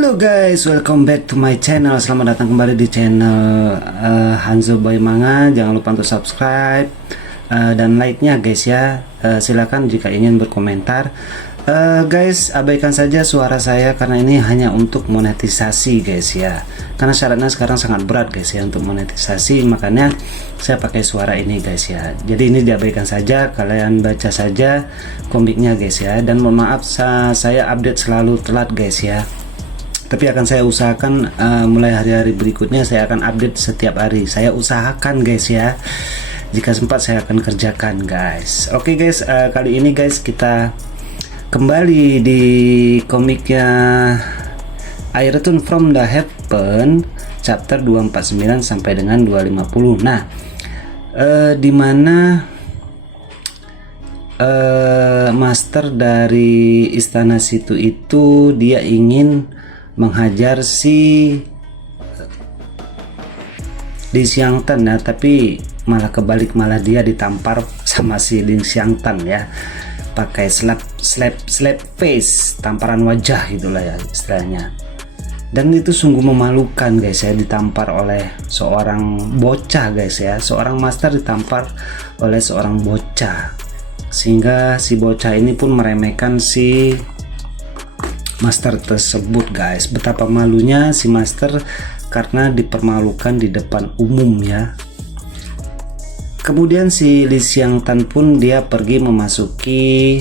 Halo guys, welcome back to my channel. Selamat datang kembali di channel Hanzo Boy Manga. Jangan lupa untuk subscribe dan like-nya guys ya. Silakan jika ingin berkomentar. Guys, abaikan saja suara saya karena ini hanya untuk monetisasi guys ya. Karena syaratnya sekarang sangat berat guys ya untuk monetisasi, makanya saya pakai suara ini guys ya. Jadi ini diabaikan saja, kalian baca saja komiknya guys ya. Dan mohon maaf saya update selalu telat guys ya. Tapi akan saya usahakan mulai hari-hari berikutnya saya akan update setiap hari. Saya usahakan guys ya. Jika sempat saya akan kerjakan guys. Oke guys, kali ini guys kita kembali di komiknya I Return from the Heaven chapter 249 sampai dengan 250. Nah, dimana master dari istana situ itu dia ingin menghajar si Lin Xiangtan ya, tapi malah kebalik, malah dia ditampar sama si Lin Xiangtan ya, pakai slap face, tamparan wajah gitulah ya istilahnya. Dan itu sungguh memalukan guys ya, ditampar oleh seorang bocah guys ya, seorang master ditampar oleh seorang bocah, sehingga si bocah ini pun meremehkan si master tersebut guys. Betapa malunya si master karena dipermalukan di depan umum ya. Kemudian si Lin Xiangtan pun dia pergi memasuki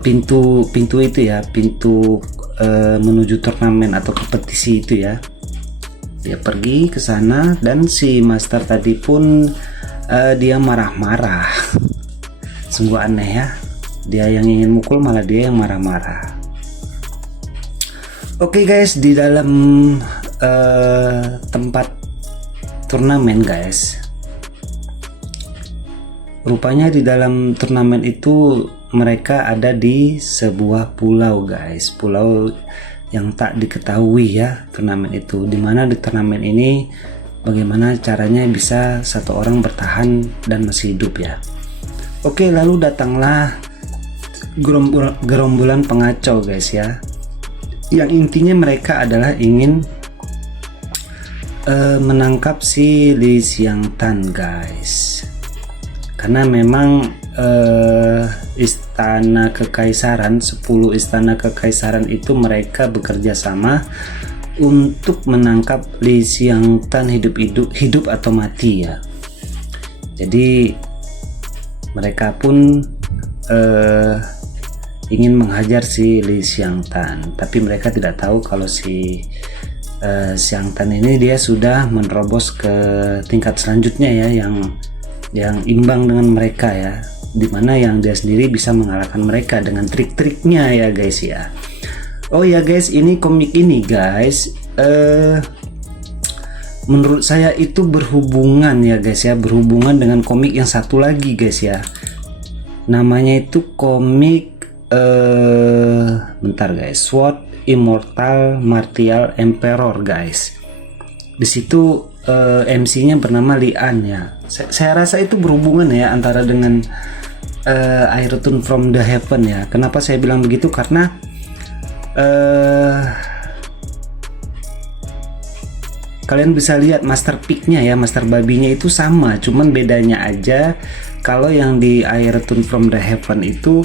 pintu itu ya, pintu menuju turnamen atau kompetisi itu ya. Dia pergi ke sana dan si master tadi pun dia marah-marah. Sungguh aneh ya. Dia yang ingin mukul malah dia yang marah-marah. Oke guys, di dalam tempat turnamen guys, rupanya di dalam turnamen itu mereka ada di sebuah pulau guys, pulau yang tak diketahui ya turnamen itu. Dimana di turnamen ini bagaimana caranya bisa satu orang bertahan dan masih hidup ya. Oke, lalu datanglah gerombolan pengacau guys ya, yang intinya mereka adalah ingin menangkap si Lin Xiangtan guys, karena memang istana kekaisaran, 10 istana kekaisaran itu mereka bekerja sama untuk menangkap Lin Xiangtan hidup atau mati ya. Jadi mereka pun ingin menghajar si Lin Xiangtan, tapi mereka tidak tahu kalau si Xiangtan ini dia sudah menerobos ke tingkat selanjutnya ya, yang imbang dengan mereka ya, dimana yang dia sendiri bisa mengalahkan mereka dengan trik-triknya ya guys ya. Oh ya guys, ini komik ini guys menurut saya itu berhubungan ya guys ya, berhubungan dengan komik yang satu lagi guys ya. Namanya itu komik bentar guys, Sword Immortal Martial Emperor guys. Di situ MC-nya bernama Lian ya. Saya rasa itu berhubungan ya antara dengan I Return from the Heaven ya. Kenapa saya bilang begitu? Karena kalian bisa lihat master pick-nya ya, master babinya itu sama, cuman bedanya aja kalau yang di I Return from the Heaven itu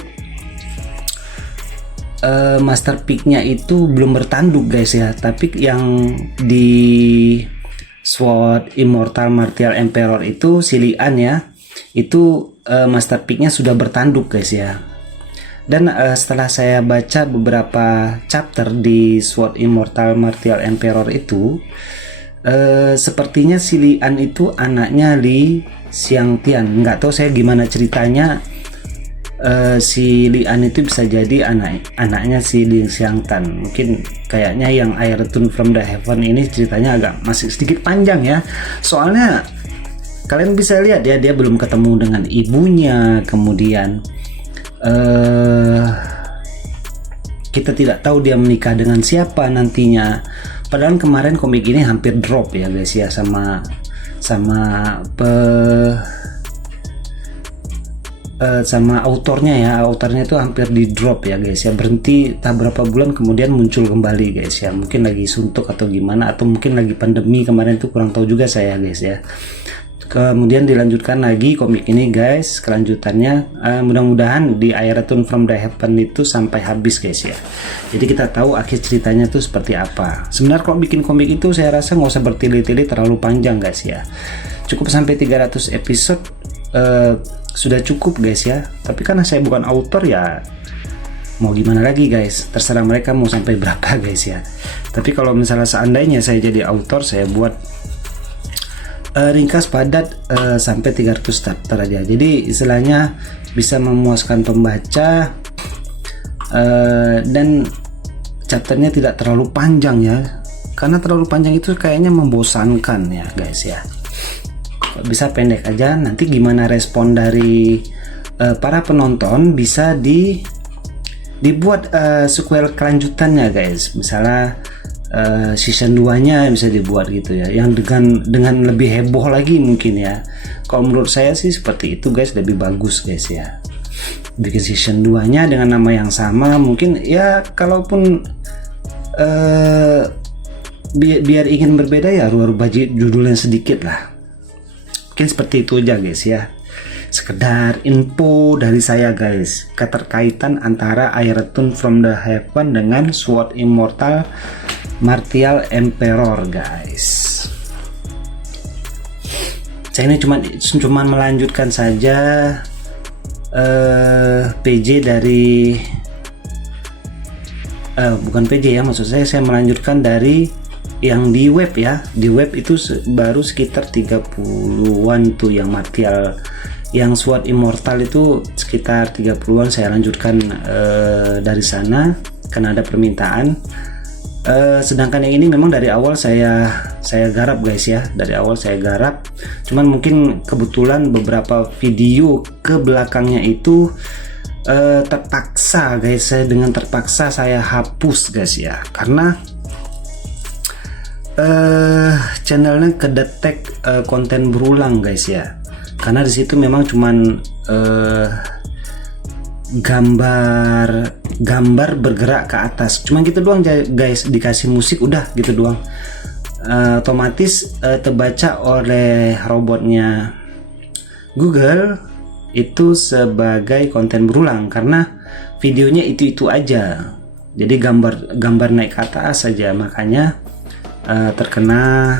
master pick-nya itu belum bertanduk guys ya, tapi yang di Sword Immortal Martial Emperor itu si Lian ya, itu master pick-nya sudah bertanduk guys ya. Dan setelah saya baca beberapa chapter di Sword Immortal Martial Emperor itu, sepertinya si Lian itu anaknya Lin Xiangtan. Nggak tahu saya gimana ceritanya, si Lian itu bisa jadi anaknya si Lin Xiangtan. Mungkin kayaknya yang I Return from the Heaven ini ceritanya agak masih sedikit panjang ya, soalnya kalian bisa lihat ya, dia belum ketemu dengan ibunya. Kemudian kita tidak tahu dia menikah dengan siapa nantinya. Padahal kemarin komik ini hampir drop ya guys ya, sama sama autornya ya. Autornya itu hampir di drop ya guys ya, berhenti tak berapa bulan kemudian muncul kembali guys ya, mungkin lagi suntuk atau gimana, atau mungkin lagi pandemi kemarin itu, kurang tahu juga saya guys ya. Kemudian dilanjutkan lagi komik ini guys, kelanjutannya. Mudah-mudahan di I Return from the Heaven itu sampai habis guys ya, jadi kita tahu akhir ceritanya tuh seperti apa. Sebenarnya kalau bikin komik itu saya rasa nggak usah bertele-tele terlalu panjang guys ya, cukup sampai 300 episode sudah cukup guys ya. Tapi karena saya bukan autor ya, mau gimana lagi guys, terserah mereka mau sampai berapa guys ya. Tapi kalau misalnya seandainya saya jadi autor, saya buat ringkas padat sampai 300 chapter aja, jadi istilahnya bisa memuaskan pembaca, dan chapternya tidak terlalu panjang ya, karena terlalu panjang itu kayaknya membosankan ya guys ya. Bisa pendek aja, nanti gimana respon dari para penonton bisa dibuat sequel kelanjutannya guys, misalnya season 2 nya bisa dibuat gitu ya, yang dengan lebih heboh lagi mungkin ya. Kalau menurut saya sih seperti itu guys, lebih bagus guys ya, bikin season 2 nya dengan nama yang sama mungkin ya. Kalaupun biar ingin berbeda ya, rubah judulnya sedikit lah, mungkin seperti itu aja guys ya. Sekedar info dari saya guys, keterkaitan antara I Return from the Heaven dengan Sword Immortal Martial Emperor guys. Saya ini cuman melanjutkan saja PJ dari bukan PJ ya, maksud saya melanjutkan dari yang di web ya. Di web itu baru sekitar 30-an tuh yang Martial, yang Sword Immortal itu sekitar 30-an saya lanjutkan dari sana karena ada permintaan. Sedangkan yang ini memang dari awal saya garap guys ya, dari awal saya garap, cuman mungkin kebetulan beberapa video ke belakangnya itu terpaksa guys, dengan terpaksa saya hapus guys ya, karena channelnya kedetek konten berulang guys ya, karena disitu memang cuman gambar bergerak ke atas, cuman gitu doang guys, dikasih musik udah gitu doang. Otomatis terbaca oleh robotnya Google itu sebagai konten berulang karena videonya itu aja, jadi gambar naik ke atas saja, makanya terkena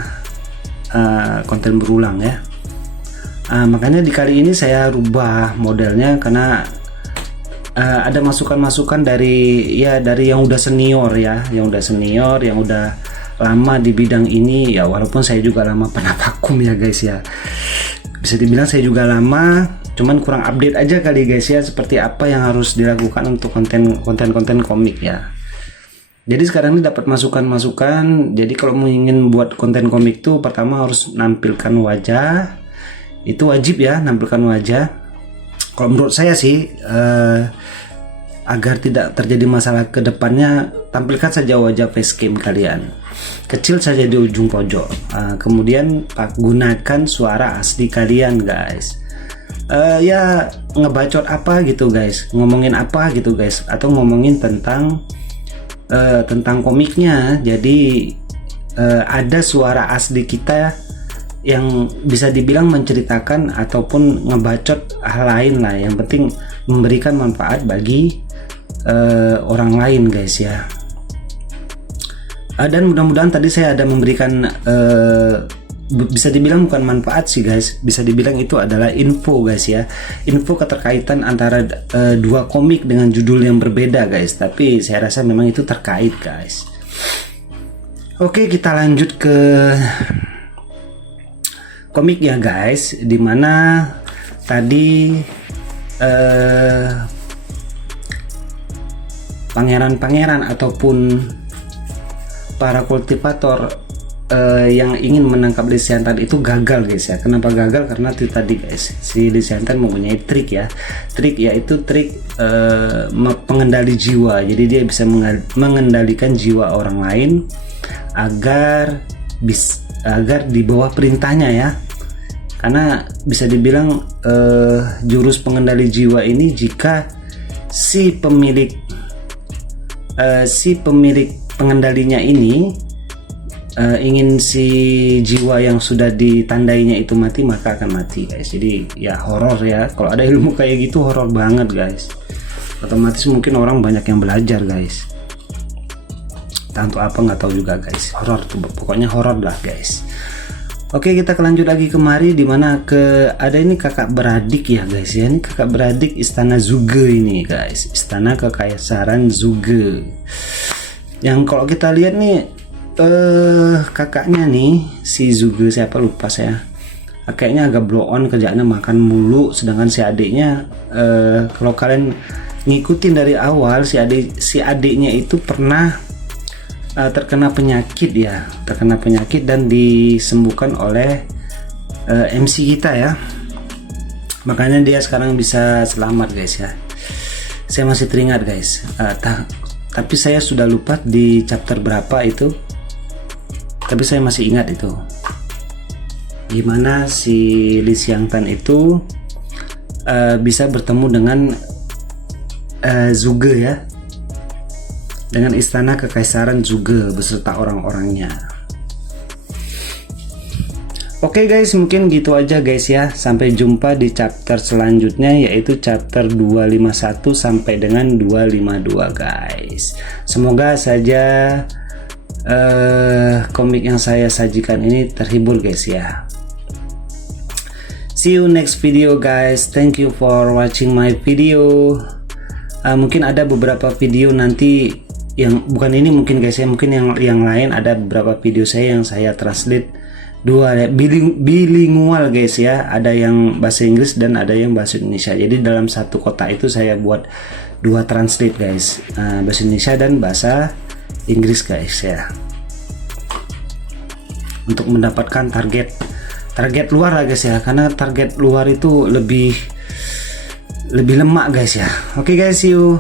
konten berulang ya. Makanya di kali ini saya rubah modelnya karena ada masukan-masukan dari yang udah senior ya, yang udah lama di bidang ini ya. Walaupun saya juga lama pernah vakum ya guys ya, bisa dibilang saya juga lama, cuman kurang update aja kali guys ya, seperti apa yang harus dilakukan untuk konten komik ya. Jadi sekarang ini dapat masukan-masukan. Jadi kalau mau ingin buat konten komik tuh pertama harus nampilkan wajah, itu wajib ya, nampilkan wajah. Kalau menurut saya sih agar tidak terjadi masalah ke depannya, tampilkan saja wajah facecam kalian, kecil saja di ujung pojok. Kemudian gunakan suara asli kalian guys. Ya ngebacot apa gitu guys, ngomongin apa gitu guys, atau ngomongin tentang komiknya. Jadi ada suara asli kita yang bisa dibilang menceritakan ataupun ngebacot hal lain lah, yang penting memberikan manfaat bagi orang lain guys ya. Dan mudah-mudahan tadi saya ada memberikan bisa dibilang bukan manfaat sih guys, bisa dibilang itu adalah info guys ya, info keterkaitan antara dua komik dengan judul yang berbeda guys, tapi saya rasa memang itu terkait guys. Oke, kita lanjut ke komik ya guys, dimana tadi pangeran-pangeran ataupun para kultivator yang ingin menangkap Lisiantan itu gagal guys ya. Kenapa gagal? Karena itu tadi guys, si Lisiantan mempunyai trik ya, yaitu trik pengendali jiwa. Jadi dia bisa mengendalikan jiwa orang lain agar di bawah perintahnya ya. karena bisa dibilang jurus pengendali jiwa ini jika si pemilik pengendalinya ini ingin si jiwa yang sudah ditandainya itu mati, maka akan mati guys. Jadi ya horor ya, kalau ada ilmu kayak gitu horor banget guys. Otomatis mungkin orang banyak yang belajar guys, entah untuk apa nggak tahu juga guys. Horor tuh pokoknya horor lah guys. Oke, kita lanjut lagi kemari, dimana ada ini kakak beradik ya guys ya. Ini kakak beradik istana Zuge ini guys, istana kekaisaran Zuge. Yang kalau kita lihat nih kakaknya nih si Zuge, siapa lupa saya, kayaknya agak blow on, kerjaannya makan mulu. Sedangkan si adiknya kalau kalian ngikutin dari awal, si adiknya itu pernah terkena penyakit dan disembuhkan oleh MC kita ya, makanya dia sekarang bisa selamat guys ya. Saya masih teringat guys, tapi saya sudah lupa di chapter berapa itu, tapi saya masih ingat itu gimana si Li Xiangtan itu bisa bertemu dengan Zuge ya, dengan istana kekaisaran Zuge beserta orang-orangnya. Oke guys, mungkin gitu aja guys ya. Sampai jumpa di chapter selanjutnya, yaitu chapter 251 sampai dengan 252 guys. Semoga saja komik yang saya sajikan ini terhibur guys ya. See you next video guys. Thank you for watching my video. Mungkin ada beberapa video nanti yang bukan ini mungkin guys ya, mungkin yang lain ada beberapa video saya yang saya translate bilingual guys ya, ada yang bahasa Inggris dan ada yang bahasa Indonesia. Jadi dalam satu kotak itu saya buat 2 translate guys, bahasa Indonesia dan bahasa Inggris guys ya, untuk mendapatkan target luar lah guys ya, karena target luar itu lebih lemak guys ya. Oke guys, see you.